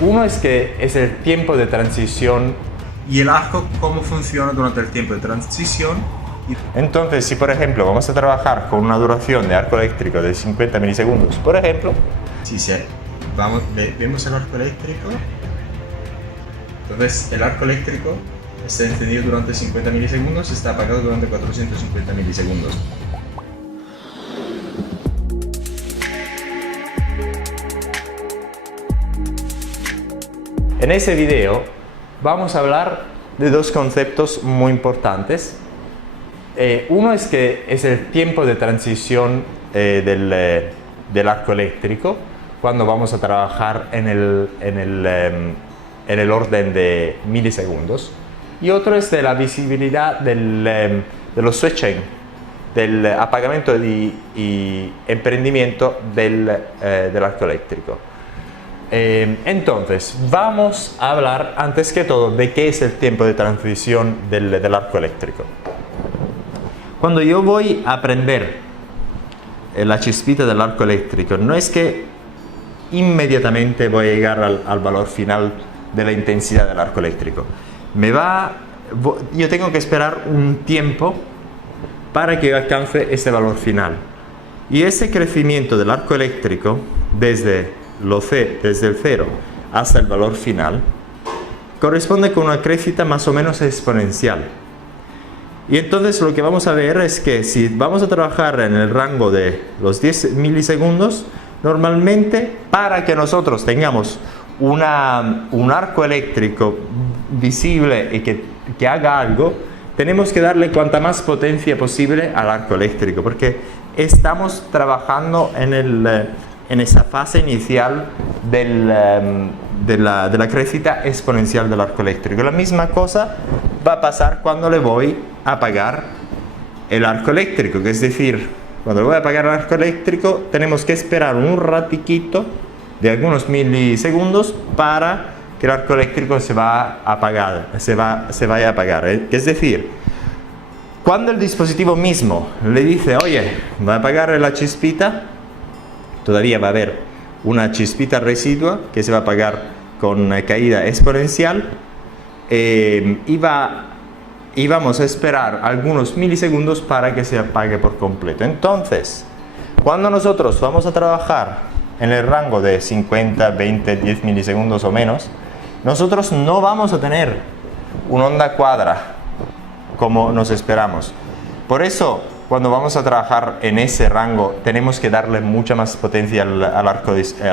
Uno es que es el tiempo de transición. Y el arco, ¿cómo funciona durante el tiempo de transición? Entonces, si por ejemplo vamos a trabajar con una duración de arco eléctrico de 50 milisegundos, por ejemplo. Sí, vemos el arco eléctrico. Entonces, el arco eléctrico está encendido durante 50 milisegundos y está apagado durante 450 milisegundos. En ese video vamos a hablar de dos conceptos muy importantes. Uno es que es el tiempo de transición del arco eléctrico cuando vamos a trabajar en el orden de milisegundos, y otro es de la visibilidad de los switching, del apagamiento y emprendimiento del arco eléctrico. Entonces, vamos a hablar antes que todo de qué es el tiempo de transición del arco eléctrico. Cuando yo voy a prender la chispita del arco eléctrico, no es que inmediatamente voy a llegar al valor final de la intensidad del arco eléctrico. Yo tengo que esperar un tiempo para que alcance ese valor final. Y ese crecimiento del arco eléctrico desde el 0 hasta el valor final corresponde con una crecida más o menos exponencial. Y entonces lo que vamos a ver es que si vamos a trabajar en el rango de los 10 milisegundos, normalmente para que nosotros tengamos un arco eléctrico visible y que haga algo, tenemos que darle cuanta más potencia posible al arco eléctrico, porque estamos trabajando en esa fase inicial de la crecida exponencial del arco eléctrico. La misma cosa va a pasar cuando le voy a apagar el arco eléctrico, que es decir, cuando le voy a apagar el arco eléctrico tenemos que esperar un ratiquito de algunos milisegundos para que el arco eléctrico se vaya a apagar. Es decir, cuando el dispositivo mismo le dice, oye, va a apagar la chispita, todavía va a haber una chispita residua que se va a apagar con caída exponencial, y vamos a esperar algunos milisegundos para que se apague por completo. Entonces, cuando nosotros vamos a trabajar en el rango de 50, 20, 10 milisegundos o menos, nosotros no vamos a tener una onda cuadra como nos esperamos. Por eso, cuando vamos a trabajar en ese rango, tenemos que darle mucha más potencia al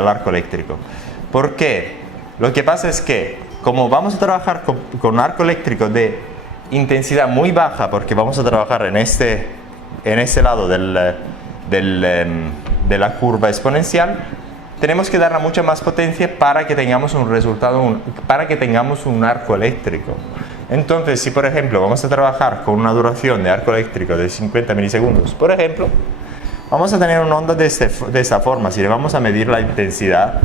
arco eléctrico. ¿Por qué? Lo que pasa es que, como vamos a trabajar con arco eléctrico de intensidad muy baja, porque vamos a trabajar en ese lado de la curva exponencial, tenemos que darle mucha más potencia para que tengamos un resultado, para que tengamos un arco eléctrico. Entonces, si por ejemplo vamos a trabajar con una duración de arco eléctrico de 50 milisegundos, por ejemplo, vamos a tener una onda de esa forma. Si le vamos a medir la intensidad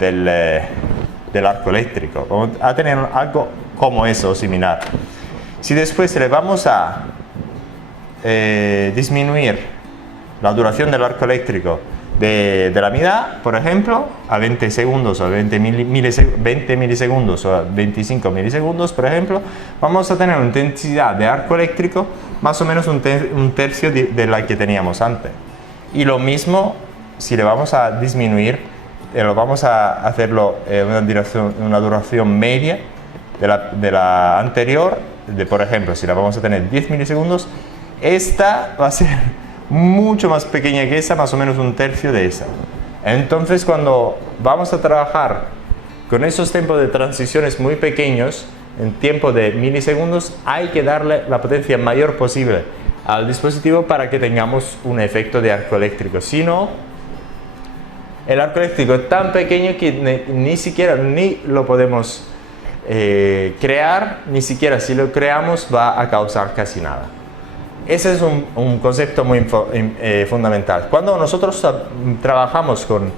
del arco eléctrico, vamos a tener algo como eso, similar. Si después le vamos a disminuir la duración del arco eléctrico de la mitad, por ejemplo, a 20 segundos o 20 milisegundos o a 25 milisegundos, por ejemplo, vamos a tener una intensidad de arco eléctrico más o menos un tercio de la que teníamos antes. Y lo mismo si le vamos a disminuir, lo vamos a hacerlo una duración media de la anterior, por ejemplo, si la vamos a tener 10 milisegundos, esta va a ser mucho más pequeña que esa, más o menos un tercio de esa. Entonces, cuando vamos a trabajar con esos tiempos de transiciones muy pequeños, en tiempo de milisegundos, hay que darle la potencia mayor posible al dispositivo para que tengamos un efecto de arco eléctrico. Si no, el arco eléctrico es tan pequeño que ni lo podemos crear, ni siquiera si lo creamos va a causar casi nada. Ese es un concepto muy fundamental. Cuando nosotros trabajamos con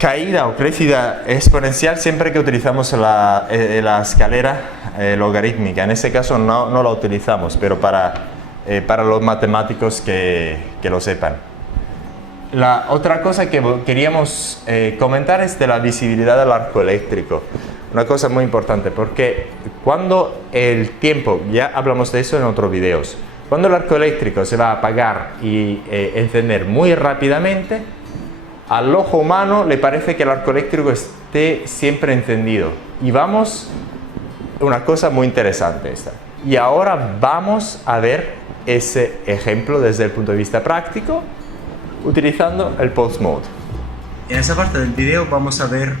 caída o crecida exponencial, siempre que utilizamos la escalera logarítmica, en este caso no la utilizamos, pero para los matemáticos que lo sepan. La otra cosa que queríamos comentar es de la visibilidad del arco eléctrico. Una cosa muy importante, porque cuando el tiempo, ya hablamos de eso en otros videos, cuando el arco eléctrico se va a apagar y encender muy rápidamente, al ojo humano le parece que el arco eléctrico esté siempre encendido. Y vamos, una cosa muy interesante esta. Y ahora vamos a ver ese ejemplo desde el punto de vista práctico, utilizando el pulse mode. En esa parte del video vamos a ver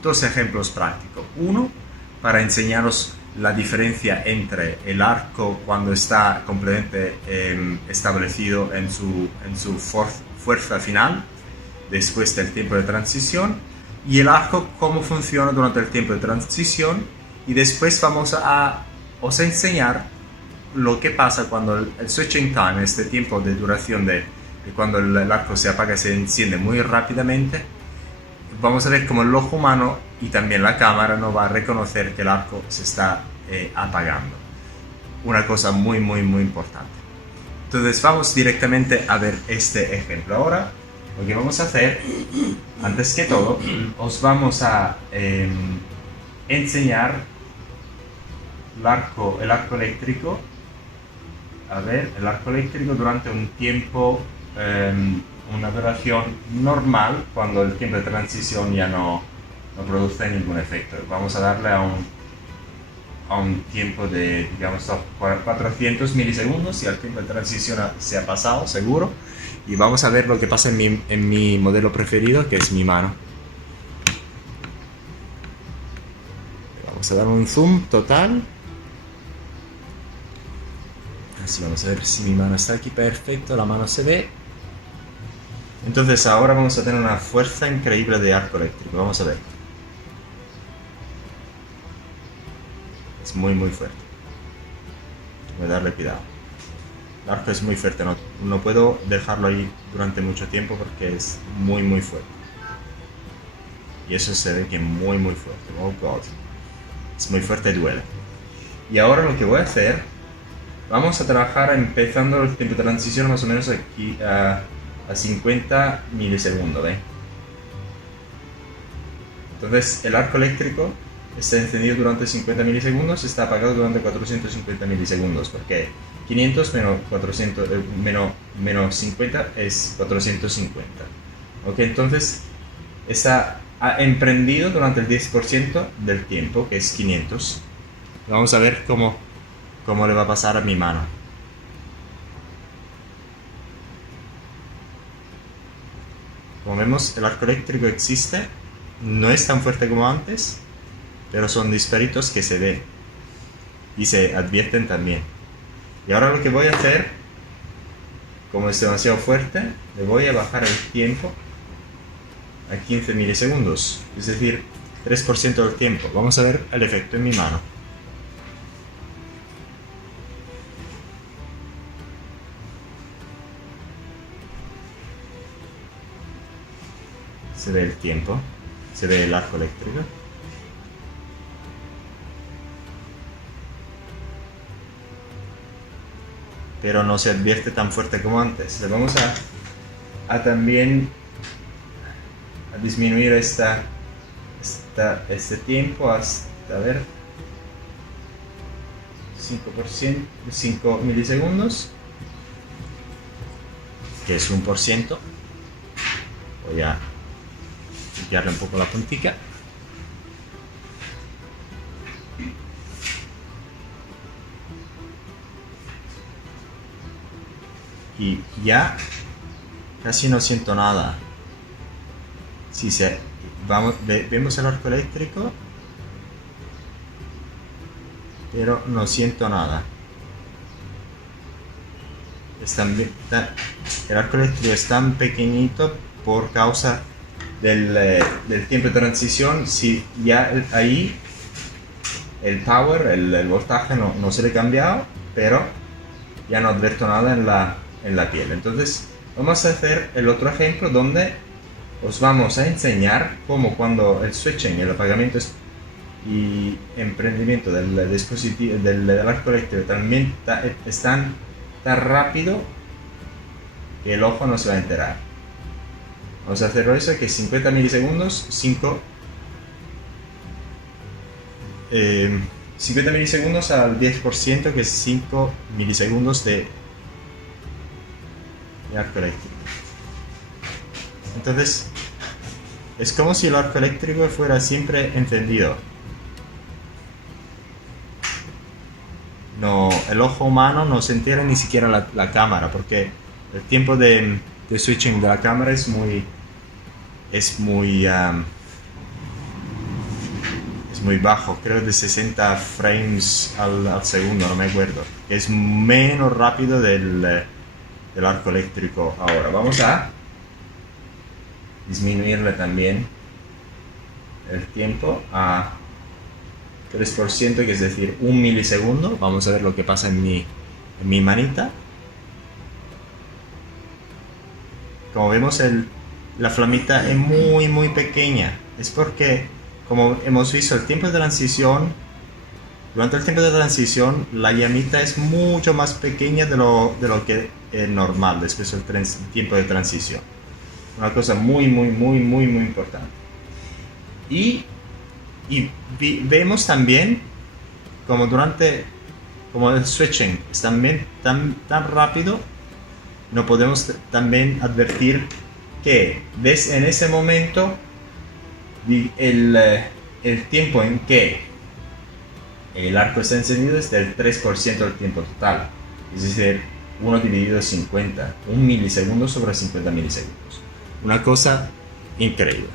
dos ejemplos prácticos. Uno, para enseñaros la diferencia entre el arco cuando está completamente establecido en su fuerza final, después del tiempo de transición, y el arco cómo funciona durante el tiempo de transición, y después vamos a os enseñar lo que pasa cuando el switching time, este tiempo de duración de cuando el arco se apaga y se enciende muy rápidamente. Vamos a ver cómo el ojo humano y también la cámara no va a reconocer que el arco se está apagando. Una cosa muy importante. Entonces vamos directamente a ver este ejemplo. Ahora lo que vamos a hacer, antes que todo, os vamos a enseñar el arco eléctrico. A ver, el arco eléctrico durante un tiempo, una duración normal, cuando el tiempo de transición ya no produce ningún efecto. Vamos a darle a un tiempo de, digamos, 400 milisegundos, y el tiempo de transición se ha pasado, seguro. Y vamos a ver lo que pasa en mi modelo preferido, que es mi mano. Vamos a dar un zoom total. Así vamos a ver si mi mano está aquí. Perfecto, la mano se ve. Entonces ahora vamos a tener una fuerza increíble de arco eléctrico. Vamos a ver. Es muy fuerte. Voy a darle cuidado. El arco es muy fuerte. No puedo dejarlo ahí durante mucho tiempo porque es muy fuerte. Y eso se ve que es muy fuerte. Oh God. Es muy fuerte y duele. Y ahora lo que voy a hacer, vamos a trabajar empezando el tiempo de transición más o menos aquí a 50 milisegundos. ¿Ve? Entonces el arco eléctrico está encendido durante 50 milisegundos, está apagado durante 450 milisegundos, porque 500 menos 50 es 450. ¿Ok? Entonces ha emprendido durante el 10% del tiempo, que es 500. Vamos a ver cómo le va a pasar a mi mano. Como vemos, el arco eléctrico existe, no es tan fuerte como antes, pero son disparitos que se ven y se advierten también. Y ahora lo que voy a hacer, como es demasiado fuerte, le voy a bajar el tiempo a 15 milisegundos, es decir, 3% del tiempo. Vamos a ver el efecto en mi mano. Se ve el tiempo, se ve el arco eléctrico. Pero no se advierte tan fuerte como antes. Le vamos a también a disminuir este tiempo hasta, a ver, 5 milisegundos, que es 1%. Voy a limpiarle un poco la puntica. Y ya casi no siento nada. Si vemos el arco eléctrico, pero no siento nada. El arco eléctrico es tan pequeñito por causa del tiempo de transición. Si ya ahí el power, el voltaje no se le ha cambiado, pero ya no advierto nada en la piel. Entonces vamos a hacer el otro ejemplo donde os vamos a enseñar cómo cuando el switching, el apagamiento y emprendimiento del dispositivo del arco eléctrico también es tan rápido que el ojo no se va a enterar. Vamos a hacerlo eso, que 50 milisegundos, 50 milisegundos al 10%, que es 5 milisegundos de arco eléctrico. Entonces, es como si el arco eléctrico fuera siempre encendido. No, el ojo humano no se entera ni siquiera la cámara, porque el tiempo de switching de la cámara es muy bajo, creo de 60 frames al segundo, no me acuerdo. Es menos rápido del arco eléctrico ahora. Vamos a disminuirle también el tiempo a 3%, que es decir, 1 milisegundo. Vamos a ver lo que pasa en mi manita. Como vemos, la flamita es muy pequeña. Es porque, como hemos visto, durante el tiempo de transición, la llamita es mucho más pequeña de lo que es normal después del tiempo de transición. Una cosa muy importante. Y vemos también como el switching es también tan rápido, no podemos también advertir que en ese momento el tiempo en que el arco está encendido es del 3% del tiempo total, es decir, 1 dividido 50, 1 milisegundo sobre 50 milisegundos. Una cosa increíble.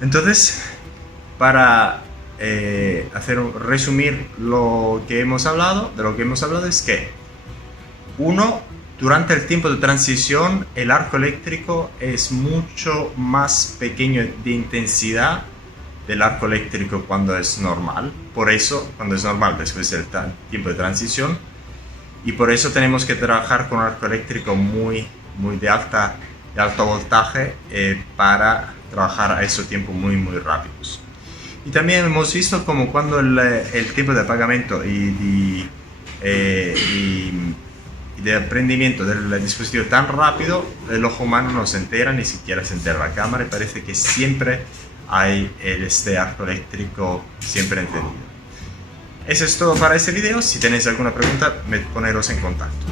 Entonces, para resumir lo que hemos hablado, es que durante el tiempo de transición, el arco eléctrico es mucho más pequeño de intensidad del arco eléctrico cuando es normal. Por eso, cuando es normal después del tiempo de transición, y por eso tenemos que trabajar con un arco eléctrico muy de alto voltaje para trabajar a esos tiempos muy rápidos. Y también hemos visto como cuando el tiempo de apagamiento y de prendimiento del dispositivo tan rápido, el ojo humano no se entera, ni siquiera se entera la cámara, y parece que siempre hay este arco eléctrico siempre encendido. Eso es todo para este video. Si tenéis alguna pregunta, poneros en contacto.